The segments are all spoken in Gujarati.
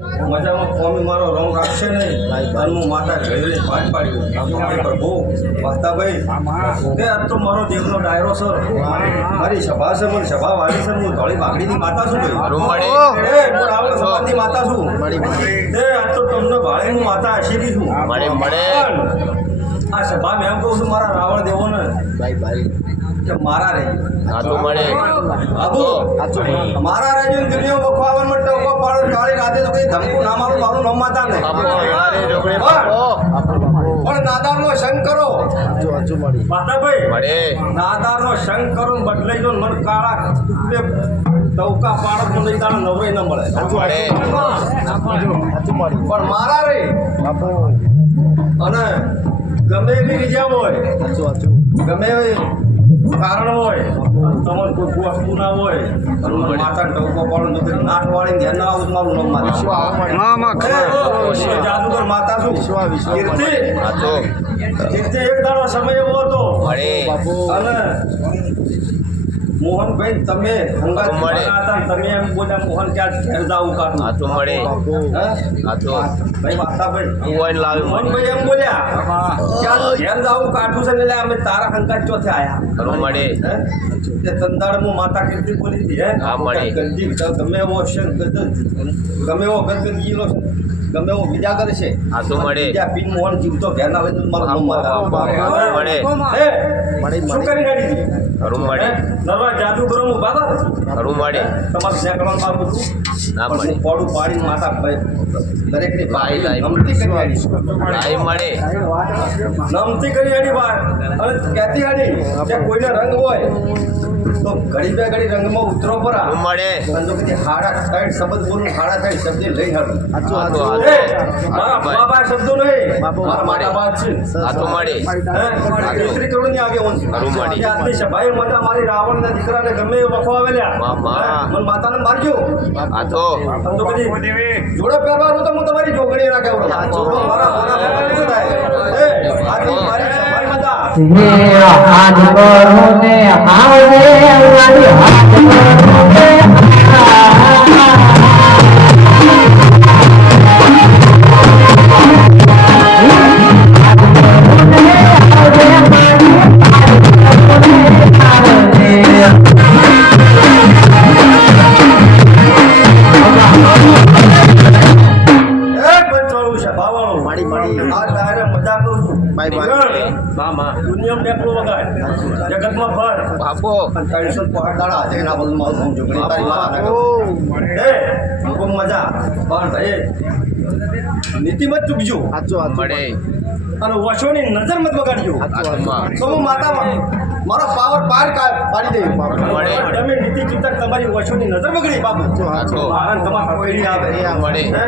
મજામાં કોમી મારો રંગ રાખશે નહીં હું માતા ઘરે પાઠ પાડ્યું. પ્રભુ વાસ્તાભાઈ કે આજ તો મારો દેવનો ડાયરો સર. મારી સભા છે મને સભા વાળી છે હું ધોળી બાકડીની માતા છું ભાઈ. સમાજની માતા છું. એ આ તો તમને ભાળે હું માતા આશીર્વાદ છું. આ સભા મેં કહું છું મારા રાવણ દેવોને. કે મારા રહેજો. આ તો મળે. બાબુ મારા રહેજો દુનિયો બખવાવનમાં ટોકો પાડો કાળી રાતે તો કઈ ધમકું ના મારું મારું નામ માતા ને પણ નાદારનો સંગ કરો. મળે. નાદારનો સંગ કરો ને બદલાઈ જો ને મન કાળા ટોકા પાડો તો નહીં તારા નવે ન મળે. મળે. પણ મારા રે. અને ગમે એવી રીજા હોય ગમે એવી કારણ હોય? તમને કોઈ વસ્તુ ના હોય? માતાને ટોકો પાડો તો નાટ વાળીને ધ્યાન ના આવું મારું નામ માતા જાદુગર માતા છું કીર્તિ? કીર્તિ એક દાડો સમય એવો હતો. અને મોહનભાઈ તમે હંગાત હતા તમે એમ બોલ્યા મોહન ક્યાં ઘેર જાવું કાઢું આ તો મળે? આ તો ભાઈ ઓઈન મોહનભાઈ એમ બોલ્યા ક્યાં ઘેર જાવું કાઢું છે એટલે અમે તારા હંગાત ચોથે આયા. ખરું મળે. હે? તે તંદાળમાં માતા કીર્તિ બોલી હતી હે? હા, મળે. ગંદી ગમે એવો છે. ગદ ગમે એવો બીજા કરે છે. આ તો મળે? બીજા પીન મોહન જીવતો ઘેર ના આવે તો રૂમ મળે. હે શું કરી હતી ખરું મળે. નરવા જાદુ કરો હું બાબા. રૂમ મળે. તમારે શેર કરવા માંગુ છું ના મળે. પોડું પાડીને માતા દરેકની લાઈ, લાઈ. નમતી કરી લાઈ મળે. નમતી કરી આડી બાર અને કહેતી આડી કે કોઈને રંગ હોય તો ઘડી બે ઘડી રંગમાં ઉતરો પર મળે અને કે હાડા ત્રણ શબ્દ બોલું હાડા ત્રણ શબ્દ લઈ હાડું આ તો આ તો એ, મારા ભાઈ. શબ્દો નહીં મારા માતા બાદ છે આ તો મળે કેસરી કરોડની ની આગે ઓન મળી. કે આજની સભાએ માતા મારી રાવણના દીકરાને ગમે એ વખો આવેલા મામા. મને માતાને મારજો આ તો તો કદી જોડે પહેરવાનું તો હું તમારી જોગણી ના કહેવડો. મારા મારા ભગવાન શું થાય? એ, આજની મારી સભાએ માતા. હાથ કરો ને મારી હાથ કરો દુનિયામાં ટેકલો વગાડ. જગતમાં ફર. બાપો. ત્રણસો પાંચ દાડા આજે એના બદલે મારું નામ જોગણી. તારી માતાને એ, ખૂબ મજા. પણ ભાઈ નીતિમત ચૂકજો. મળે. અને વશોની નજર મત બગાડજો. તો હું માતામાં મારો પાવર પાર પાડી મળે. તમે નીતિ ચિંતક તમારી વશોની નજર બગડી બાપુ. મારા તમારા કોઈ આવે. હે?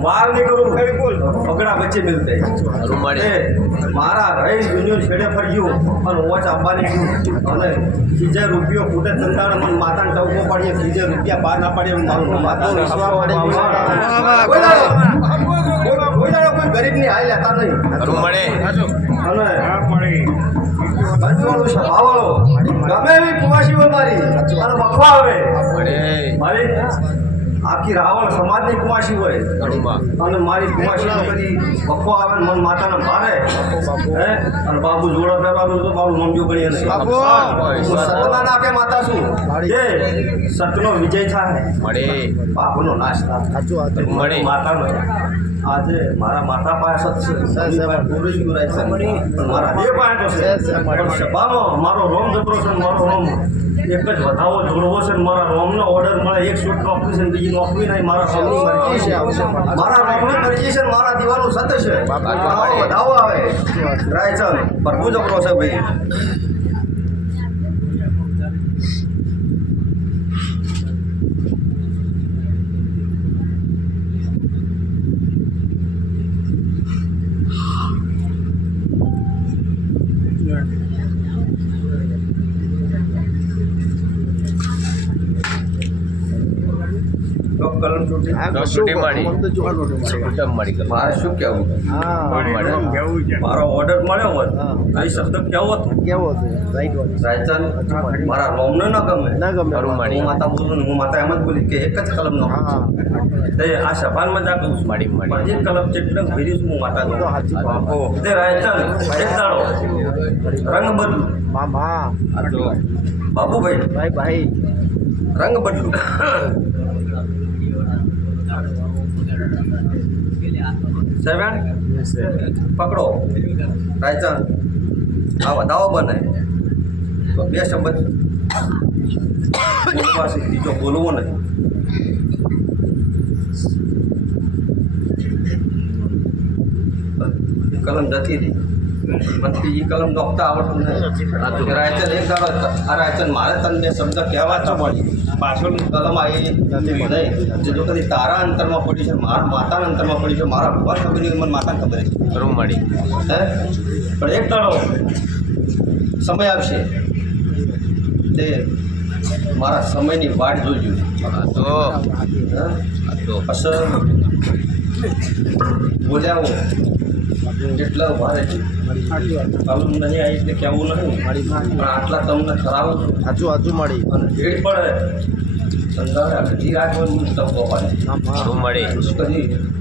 વાર નહીં કરું બિલકુલ પગડા વચ્ચે મિલતે મારા રહી દુનિયા છેડે ફર્યું અને વોચ આપવાની અને બીજા રૂપિયો ફૂટે ધંધાણ મને માતાને ટવકો પાડીએ બીજા રૂપિયા બહાર ના પાડીએ મારું માતા ગરીબની હાઈ લેતા નહીં. મળે. અને ગમે એવી કુવાસી હોય મારી અને મખવા આવે. મારી આખી રાવણ સમાજની કુવાસી હોય. અને મારી કુવાસી કરી કદી આવે ને મન માતાને મારે. હે? અને બાબુ જોડો પહેરવાનું તો બાબુ નોંધ્યો કરીએ નહીં. સતના નાકે માતા શું જે સતનો વિજય થાય. મળે. બાપુનો નાશ થાય. મળે. માતાનો. આજે મારા માતા પાસે જ છે. ગોળી ગુરાય છે. મારા બે પાસે છે. સભામાં મારો રોમ જબરો છે મારો રોમ એક જ વધાવો જોડવો છે મારા રોમનો ઓર્ડર મળે એક શૂટ નોકરી છે બીજી નોકરી નહીં મારા રોમની મરજી છે. મારા રોમની મરજી છે ને મારા દીવાનું સત છે. વધાવો આવે. રાયચંદ પ્રભુ જબરો છે ભાઈ કલમ તૂટી તો છૂટી મળી છૂટમ મળી ગયું મારે શું કહેવું? મારો ઓર્ડર મળ્યો હોત કઈ શબ્દ કેવો હતો રાયચંદ મારા રોમને ન ગમે. ગમે. હું. માતા બોલું ને હું માતા એમ જ બોલી કે એક જ કલમ નો તે આ સભાનમાં જા કહું છું. મળી પણ એક કલમ જેટલે છું હું માતા કહું તે રાયચંદ એક દાડો રંગ બદલું. મામા. બાબુભાઈ ભાઈ બાબુભાઈ રંગ બદલું. સેવન? પકડો. રાયચંદ આ વધાવો બને તો બે શબ્દ. બીજો બોલવો નહીં. કલમ જતી રહી મને એ કલમ નોખતા આવડતું નહીં રાયચંદ એક દાડો આ રાયચંદ મારે તમને બે શબ્દ કહેવા તો મળી પાછળ આવી નથી નહીં જે કદી તારા અંતરમાં પડી છે મારા માતાના અંતરમાં પડી છે મારા ભગવાન ખબર મને માતા ખબર છે. ખરું મળી. હે? પણ એક દાડો સમય આવશે. તે મારા સમયની વાટ જોજો તો. બોલ્યા હો. જેટલા ભારે છે. કાલું નહીં આવી એટલે કહેવું નહીં. પણ આટલા તમને ખરાબ છું અને ભીડ પડે. સંદાવે અડધી રાત હોય હું પડે મળી?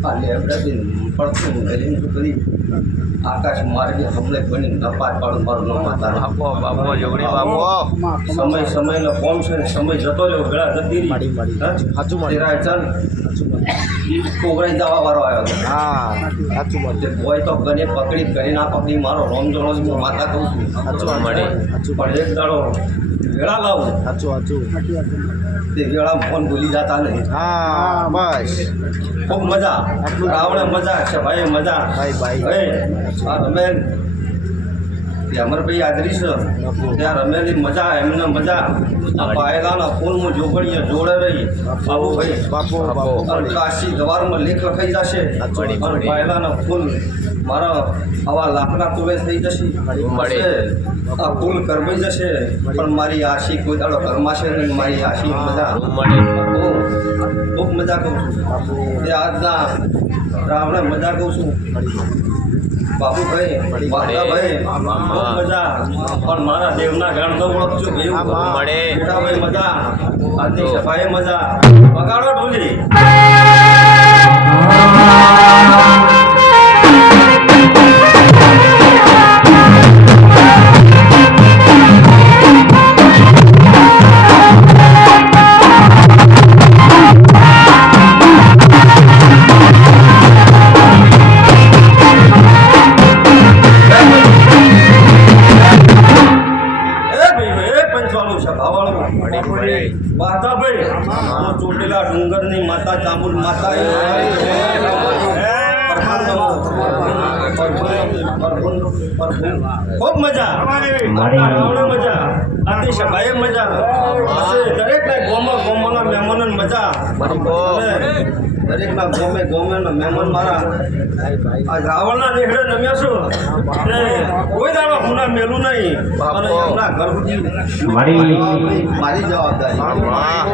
આ લેબડાથી પડતું મેલીને તો કદી આકાશ માર્ગે હમલે બની નપાત પાડું મારું ન માતા બાપો બાપો જોગણી બાપો. સમય સમયનો કોમ છે સમય જતો રહ્યો ગળા જતી રહી સાચું મળી. ચાલ. કોગરાઈ જવા વાળો આવ્યો હતો. તે બોય તો ગને પકડી ગને ના પકડી મારો રોમ જોડો છું હું માતા કહું છું. મળે. પણ એક દાડો વેળા લાવું. તે વેળા ફોન ભૂલી જતા નહીં. ખૂબ મજા. રાવણે મજા છે ભાઈ મજા. ભાઈ, ભાઈ. હવે આ તે અમરભાઈ આદરી છે. ત્યાં રમેલી મજા એમને મજા. પાયલાના ફૂલમાં જોગણીએ જોડે રહી. બાબુભાઈ કાશી ગવારમાં લેખ લખાઈ જશે. પણ પાયલાના ફૂલ મારા આવા લાકડા તુલે થઈ જશે. આ ફૂલ કરવી જશે. પણ મારી આશી કોઈ દાડો કરમાશે નહીં. મારી આશી મજા. ખૂબ મજા. કહું છું. તે આજના રાવણે મજા કહું છું. બાબુભાઈ વાઘાભાઈ મજા. પણ મારા દેવના ગાણ તો ઓળખજો મળે. બેટાભાઈ મજા. આજની મજા. વગાડો ઢોલી. આથી સભાએ મજા. દરેક દરેકના ગોમો ગોમોના મહેમાનોને મજા. દરેક ના દરેકના ગોમે ગોમેના મહેમાન મારા. આ રાવણના દેખડે નમ્યા છું? કોઈ દાડો ગુના મેલું નહીં. અને એમના ઘર સુધી મારી મારી જવાબદારી.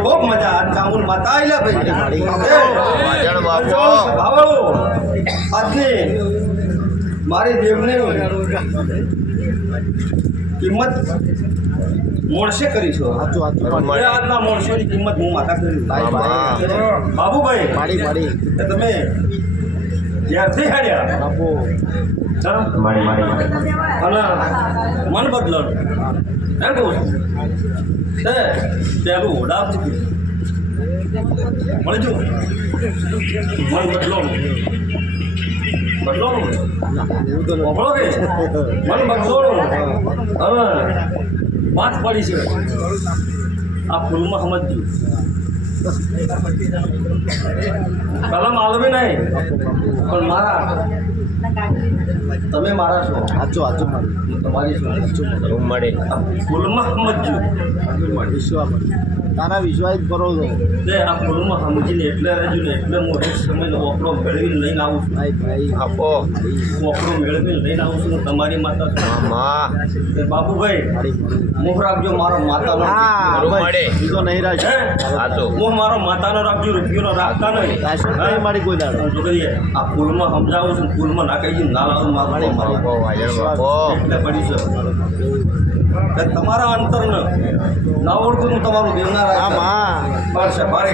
ખૂબ મજા. આ ચામુંડ માતા આવી ભાઈ. વાજણ આજની મારી દેવની કિંમત મોડશે કરી છો ખરું એ મળી આજના મોણસોની કિંમત હું માતા કરી. બાબુભાઈ તમે જ્યારથી હાડ્યા બાપુ. મારી મારી અને મન બદલણ. એમ કહું છું તે પેલું ઓડાવતી મળી જો મન બદલોનું વાત પડી છે આ ફૂલમાં સમજજો કલમ આલવી નહીં પણ મારા તમે મારા છો હું તમારી છું ખરું મળી ફૂલમાં સમજજો તારા વિશ્વાસ કરો છો. તે આ ફૂલમાં સમજીને એટલે રહેજો ને એટલે હું એક સમય ઓપડો મેળવીને લઈને આવું છું. ભાઈ ભાઈ. આપો. ઓપડો મેળવીને લઈને આવું છું તમારી માતા બાપુભાઈ મુખ રાખજો મારો માતાનો બીજો નહીં રાખજો. હે? આ તો મોહ મારો માતાનો રાખજો રૂપિયો રાખતા નહીં. મારી કોઈ દાડો. જો કહીએ આ પુલમાં સમજાવું છું પુલમાં નાખી કહી ના લાવું મારું એટલે પડી છે. કે તમારા અંતરને ના ઓળખું તમારું દેવનાર પણ સભાએ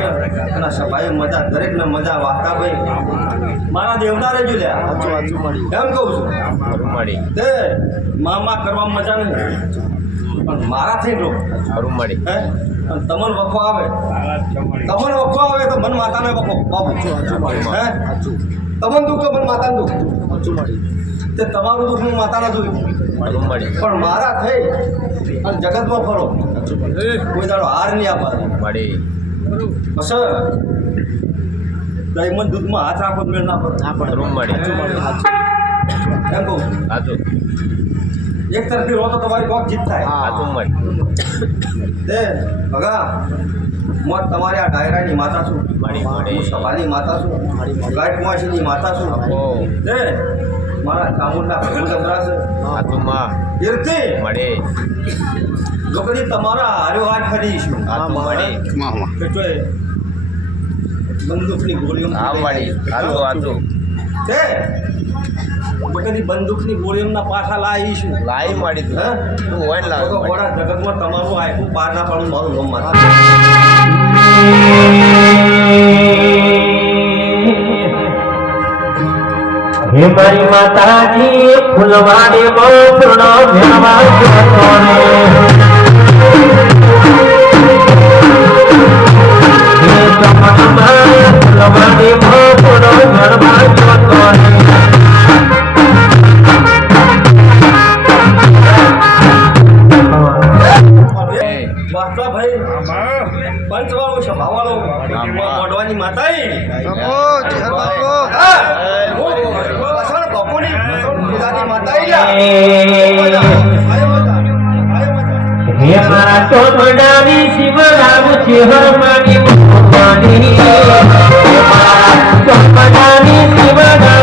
અને સભાએ મજા દરેકને મજા વાતા ભાઈ. મારા દેવનારે જો લ્યા. એમ કહું છું. રૂમડી તે મામા કરવામાં મજા નહીં. પણ મારાથી લો મળી હે? અને તમને વખો આવે. તમને વખો આવે તો મન માતાને વખો. બાપુ હે? તમન દુઃખ તો મન માતાને દુઃખ. મળી. તે તમારું દુઃખ હું માતાના જોયું. પણ મારા થઈ અને જગતમાં ફરો. કોઈ દાડો હાર નહીં આપવા બસ દહીંમાં દૂધમાં હાથ રાખો મેળ ના પડે. રૂમડી મળી એમ કહું? સાચું એક તરફી હો તો તમારી કોક જીત થાય. હા. હાચું મળી તે ભગા હું તમારે આ ડાયરાની માતા છું. હું સભાની માતા છું. ગાયકવાસીની માતા છું. તે મારા ચામુંડા પ્રભુ છે હાચું કીર્તિ મળી. લોકોની તમારા હાર્યો હાથ ખરીશું હાચું મળી. જોઈ બંદૂકની ગોળીઓ હા મળી હાચું હાચું તે બધાની બંદૂકની ગોળીઓના પાછા લાવીશું. લાવી મળી તું? તું હોય ને લાવ ઘોડા જગતમાં તમારું આખું પાર ના પાડું મારું ગમ માતા હે મારી માતાજી ફૂલવાડી મો પૂર્ણ વ્યાવા જોતોને હે કમળમાં ફૂલવાડી પૂર્ણ વ્યાવા હે મારા ચોપડાની શિવરામ ચેહરમાની મોહવાની હે મારા ચોપડાની શિવરામ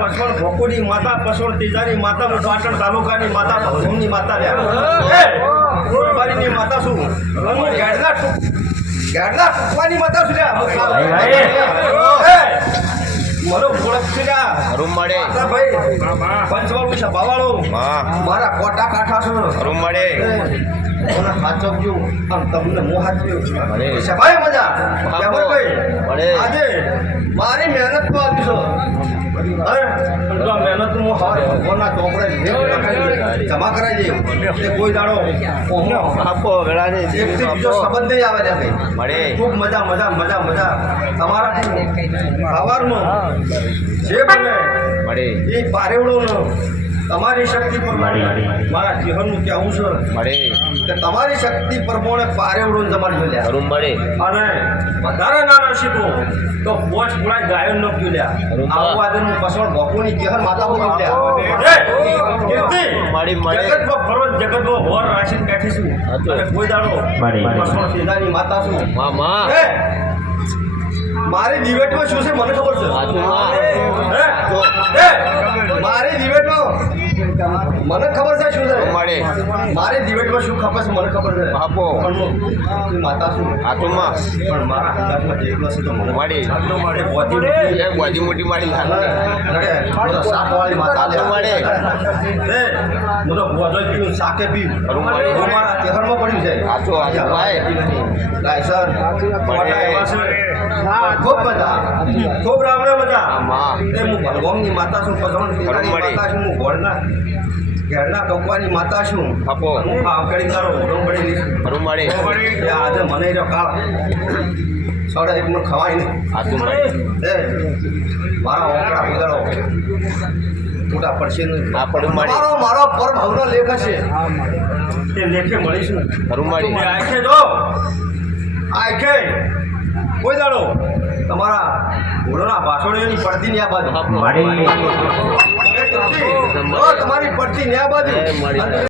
પસવણ ભોકુની માતા પસવણ તીજાની માતા પાટણ તાલુકાની માતા ભગવાનની માતા માતા છું ગેડના ટૂંકવાની માતા મારો મહેનત તો આપી છો અરે પણ જો આ મહેનત હું ભગવાનના ચોપડે જમા કરાવી દઉં કોઈ દાડો બાપો ગળાની એકથી બીજો સંબંધ નહીં આવે ત્યાં મળે. ખૂબ મજા મજા મજા મજા. તમારા સવારમાં જે બને. મળે. એ પારેવડોનો. તમારી શક્તિ પ્રમાણે મારા જીવનનું કહેવું છે? મળે કે તમારી શક્તિ પ્રમાણે પારેવડો તમારે જોલ્યા મળે અને વધારે ના શીખો તો પોચ પુરાય ગાયન ન પીલ્યા અરુમા. આવું હું પસવણ કહેર માતા હું પીલ્યા મળી, મળે જગતમાં ફરો જગતમાં હોર રાખીને બેઠી છું. હતું. અને કોઈ દાડો મળી. પસવણ સીધાની માતા છું. મા માં. મારી દિવેટમાં શું છે મને ખબર છે? મારી દિવેટમાં મને ખબર છે શું છે મળે મારે દિવેટમાં શું ખબર છે મને ખબર છે આપો માતા શું સાચું પણ મારા અંદાજમાં જેટલો છે તો મને મળે મળે બોધી. એક બાજી મોટી મારી હાથ સાપ વાળી માતા લે. મળે. એ હું તો બોધો જ પીઉં, શાકે પીઉં. મારા તેહરમાં પડ્યું છે. સાચું, ભાઈ. લાયસન, છે. ખૂબ મજા ખૂબ રામણે મજા આમાં. એ હું ભગવાનની માતા છું પિતાની માતા છું હું ઘોડના ઘેરના કપવાની માતા છું. આપો. હું આવકડી કરો ઉડમ પડી રૂમડી એ આજે મને રહ્યો કાળ સાડા એક મને ખવાય નહીં સાચું મળે મારા ઓકડા બગાડો મોટા પડશે પડું મારો મારો પર ભાવનો લેખ હશે. તે લેખે મળીશું રૂમડી તે આંખે જો. આંખે. કોઈ દાડો તમારા ઘોડોના ભાષણોની પડતી ન્યા બાજુ તમારી પડતી ન્યા બાજુ